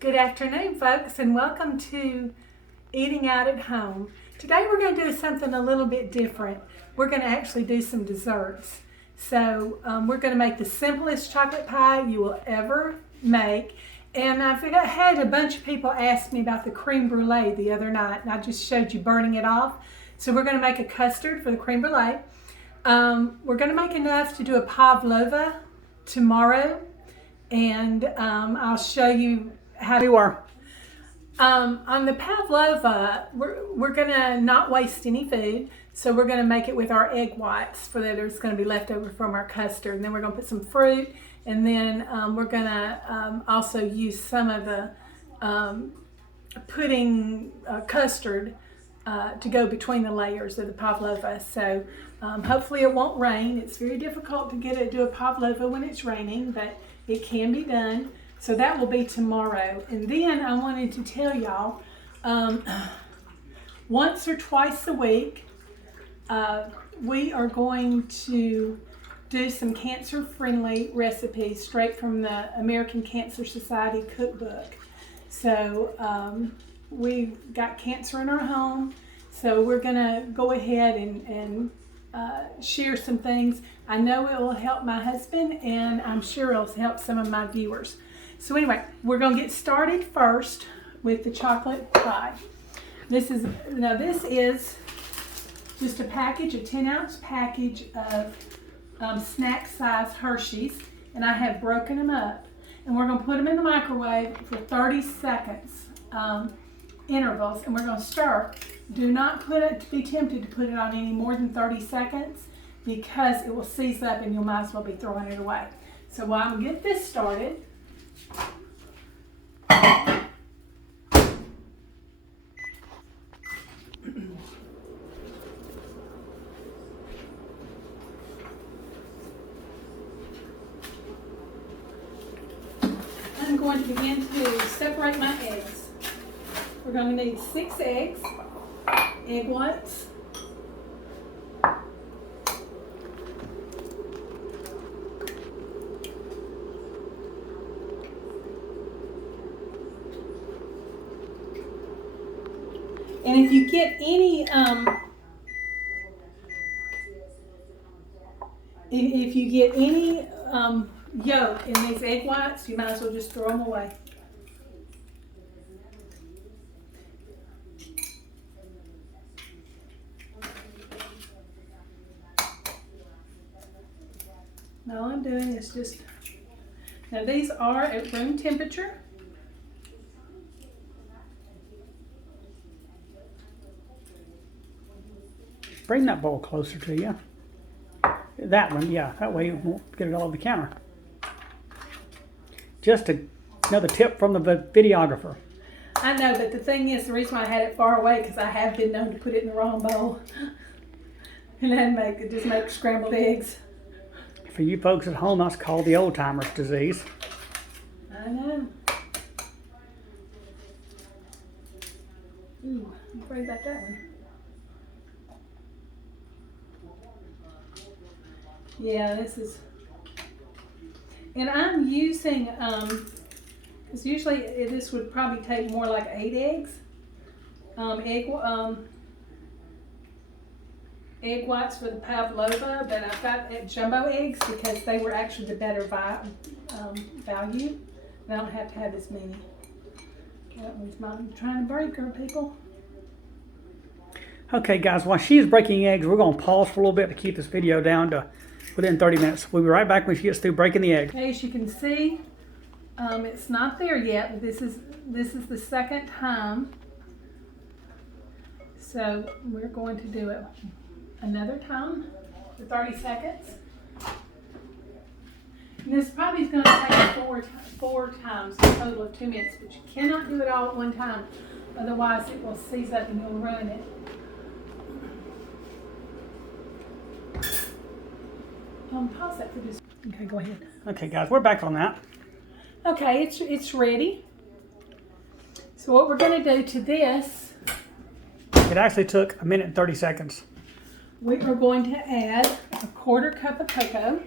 Good afternoon, folks, and welcome to Eating Out at Home. Today we're going to do something a little bit different. We're going to actually do some desserts. So we're going to make the simplest chocolate pie you will ever make. And I've had a bunch of people ask me about the creme brulee the other night, and I just showed you burning it off. So we're going to make a custard for the creme brulee. We're going to make enough to do a pavlova tomorrow, and I'll show you how to work. On the pavlova, we're going to not waste any food, so we're going to make it with our egg whites for that there's going to be left over from our custard. And then we're going to put some fruit, and then we're going to also use some of the pudding custard to go between the layers of the pavlova. So hopefully it won't rain. It's very difficult to do a pavlova when it's raining, but it can be done. So that will be tomorrow. And then I wanted to tell y'all, once or twice a week, we are going to do some cancer-friendly recipes straight from the American Cancer Society cookbook. So we've got cancer in our home, so we're gonna go ahead and share some things. I know it will help my husband, and I'm sure it'll help some of my viewers. So anyway, we're going to get started first with the chocolate pie. This is just a 10-ounce package of snack size Hershey's, and I have broken them up. And we're going to put them in the microwave for 30 seconds intervals, and we're going to stir. Do not be tempted to put it on any more than 30 seconds because it will seize up and you might as well be throwing it away. So while we get this started, I'm going to begin to separate my eggs. We're going to need 6 eggs, egg whites, and if you get any yolk in these egg whites, you might as well just throw them away. All I'm doing is now these are at room temperature. Bring that bowl closer to you. That one, yeah. That way you won't get it all over the counter. Just another tip from the videographer. I know, but the thing is, the reason why I had it far away because I have been known to put it in the wrong bowl and then make scrambled eggs. For you folks at home, that's called the old timer's disease. I know. Ooh, I'm afraid about that one. Yeah, this is, and I'm using, because usually this would probably take more like 8 eggs. Egg whites for the pavlova, but I've got jumbo eggs because they were actually the better value. I don't have to have as many. That one's mine. Trying to break her, people. Okay, guys, while she's breaking eggs, we're going to pause for a little bit to keep this video down to within 30 minutes. We'll be right back when she gets through breaking the egg. Okay, as you can see, it's not there yet, but this is the second time. So we're going to do it another time for 30 seconds. And this probably is going to take four times, a total of 2 minutes, but you cannot do it all at one time. Otherwise it will seize up and you'll ruin it. Pause that for just. Okay, go ahead. Okay, guys, we're back on that. Okay, it's ready. So what we're going to do to this, it actually took 1 minute and 30 seconds. We are going to add a 1/4 cup of cocoa.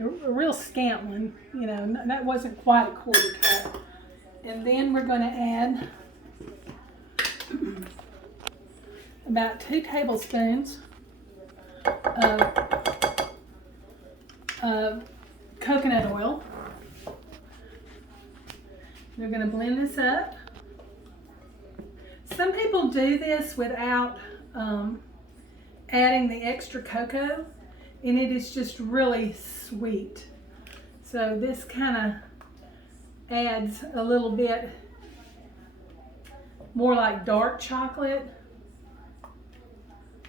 a real scant one, you know, that wasn't quite a quarter cup. And then we're going to add about 2 tablespoons of coconut oil. We're going to blend this up. Some people do this without adding the extra cocoa, and it is just really sweet. So this kind of adds a little bit more like dark chocolate,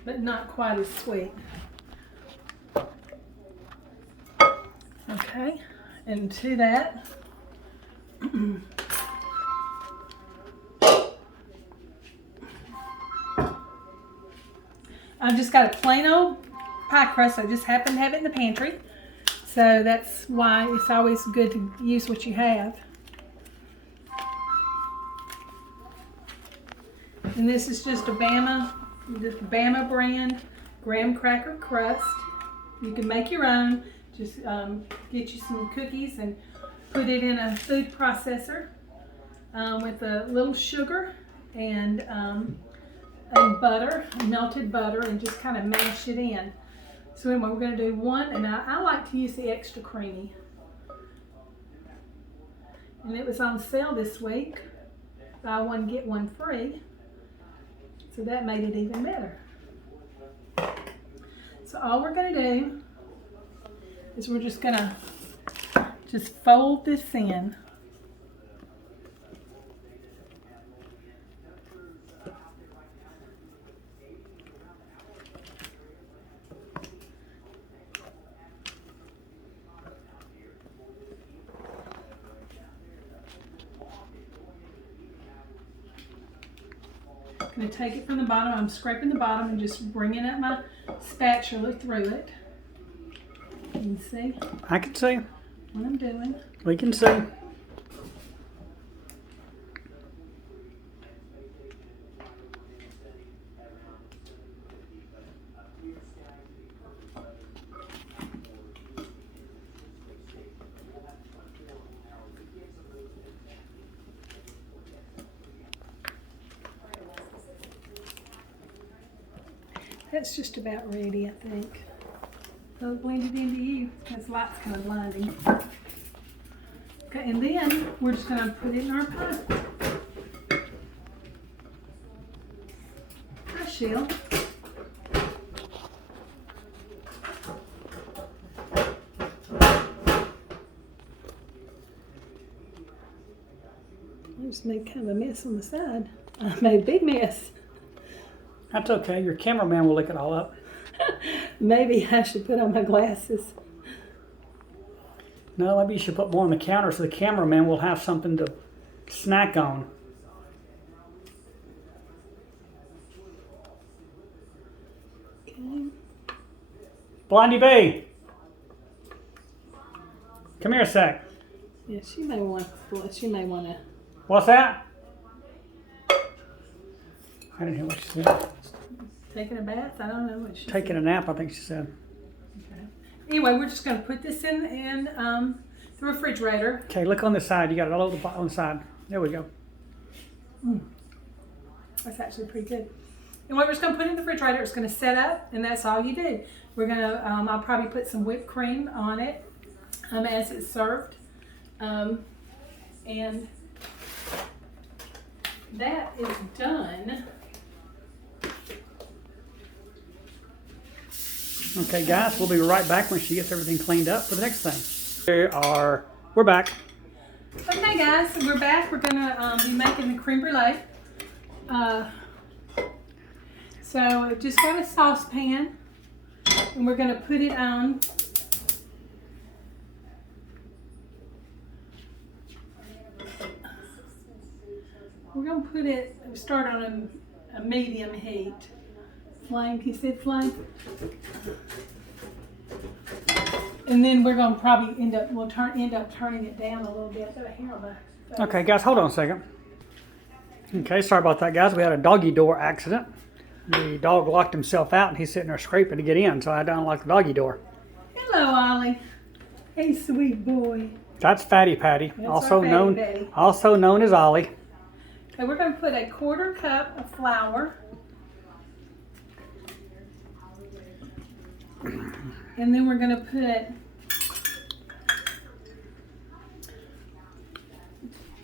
but not quite as sweet. Okay, and to that, I've just got a plain old pie crust. I just happen to have it in the pantry. So that's why it's always good to use what you have. And this is just a Bama brand graham cracker crust. You can make your own. Just get you some cookies and put it in a food processor with a little sugar and butter, melted butter, and just kind of mash it in. So anyway, we're going to do one, and I like to use the extra creamy. And it was on sale this week. Buy one, get one free. So that made it even better. So all we're going to do is we're just going to fold this in. I'm going to take it from the bottom. I'm scraping the bottom and just bringing up my spatula through it. You can see? I can see. What I'm doing. We can see. That's just about ready, I think. So blend it into you. This light's kind of blinding. Okay, and then we're just going to put it in our pie shell. I just made kind of a mess on the side. I made a big mess. That's okay. Your cameraman will lick it all up. Maybe I should put on my glasses. No, maybe you should put more on the counter so the cameraman will have something to snack on. Okay. Blondie B! Come here a sec. Yeah, she may want to. What's that? I didn't hear what she said. Taking a bath? I don't know what she Taking a nap, I think she said. Okay. Anyway, we're just going to put this in the refrigerator. Okay, look on the side. You got it all over on the side. There we go. That's actually pretty good. And we're just going to put it in the refrigerator. It's going to set up, and that's all you do. We're going to, I'll probably put some whipped cream on it as it's served. And that is done. Okay, guys, we'll be right back when she gets everything cleaned up for the next thing. We're back. Okay, guys, so we're back. We're gonna be making the creme brulee. So I just got a saucepan, and we're gonna put it on. We're gonna put it. Start on a medium heat. Flame, can you see the flame? And then we're gonna probably end up turning it down a little bit. Here on the Okay, guys, hold on a second. Okay, sorry about that, guys. We had a doggy door accident. The dog locked himself out, and he's sitting there scraping to get in, so I had to unlock the doggy door. Hello, Ollie. Hey, sweet boy. That's Fatty Patty, That's also our Fatty known Patty. also known as Ollie. Okay, we're going to put a 1/4 cup of flour. And then we're going to put a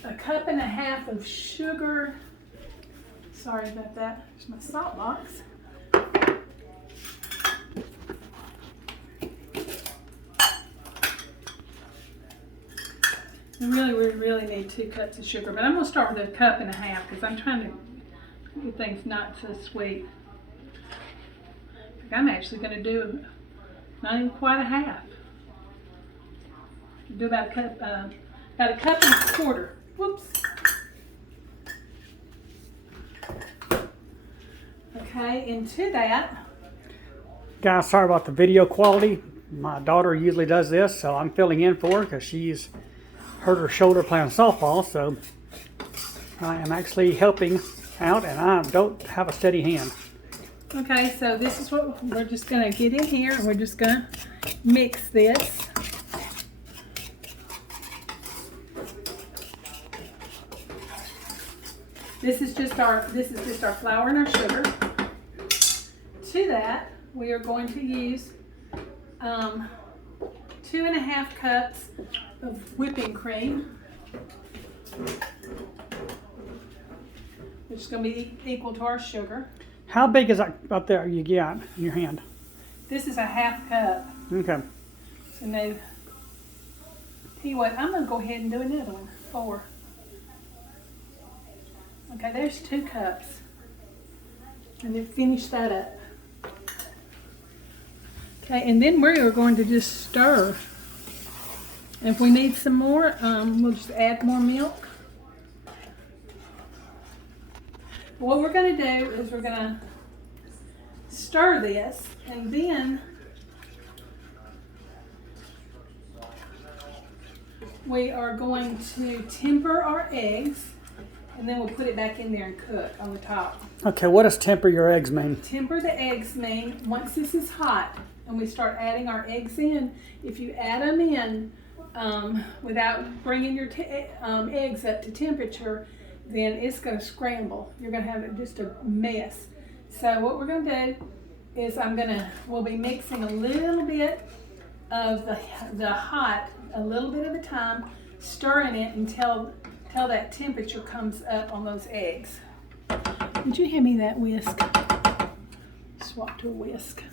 1.5 cups of sugar. Sorry about that. There's my salt box. And we really need 2 cups of sugar, but I'm going to start with a 1.5 cups because I'm trying to get things not so sweet. I'm actually going to do not even quite a half. Do about a cup, about a 1.25 cups. Whoops. Okay, into that. Guys, sorry about the video quality. My daughter usually does this, so I'm filling in for her because she's hurt her shoulder playing softball. So I am actually helping out, and I don't have a steady hand. Okay, so this is what we're just going to get in here, and we're just going to mix this. This is just our flour and our sugar. To that, we are going to use 2.5 cups of whipping cream, which is going to be equal to our sugar. How big is that up there you got in your hand? This is a 1/2 cup. Okay. So now, tell you what, I'm going to go ahead and do another one. 4. Okay, there's 2 cups. And then finish that up. Okay, and then we are going to just stir. And if we need some more, we'll just add more milk. What we're going to do is we're going to stir this, and then we are going to temper our eggs, and then we'll put it back in there and cook on the top. Okay, what does temper your eggs mean? Temper the eggs mean once this is hot and we start adding our eggs in, if you add them in without bringing your eggs up to temperature, then it's going to scramble. You're going to have just a mess. So what we're going to do is we'll be mixing a little bit of the hot, a little bit at a time, stirring it until that temperature comes up on those eggs. Would you hand me that whisk? Swap to a whisk.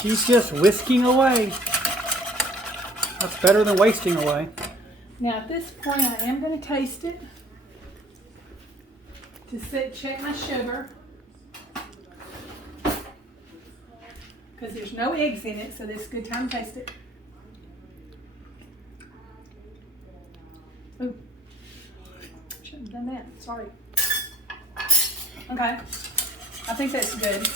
She's just whisking away. That's better than wasting away. Now at this point I am going to taste it to check my sugar, because there's no eggs in it, so this is a good time to taste it. Ooh, shouldn't have done that, sorry. Okay, I think that's good.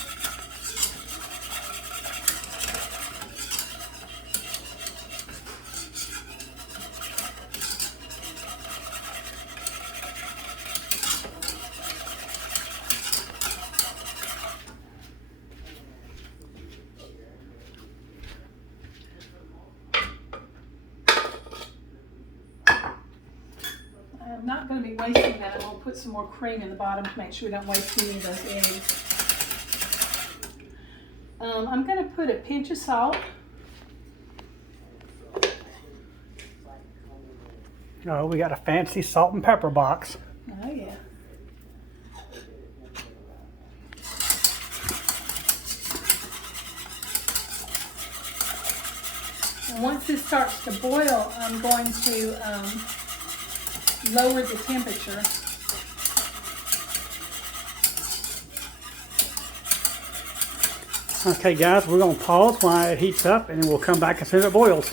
I'm not going to be wasting that. I'm going to put some more cream in the bottom to make sure we don't waste any of those eggs. I'm going to put a pinch of salt. Oh, we got a fancy salt and pepper box. Oh yeah. And once this starts to boil, I'm going to lower the temperature. Okay guys, we're going to pause while it heats up, and then we'll come back as soon as it boils.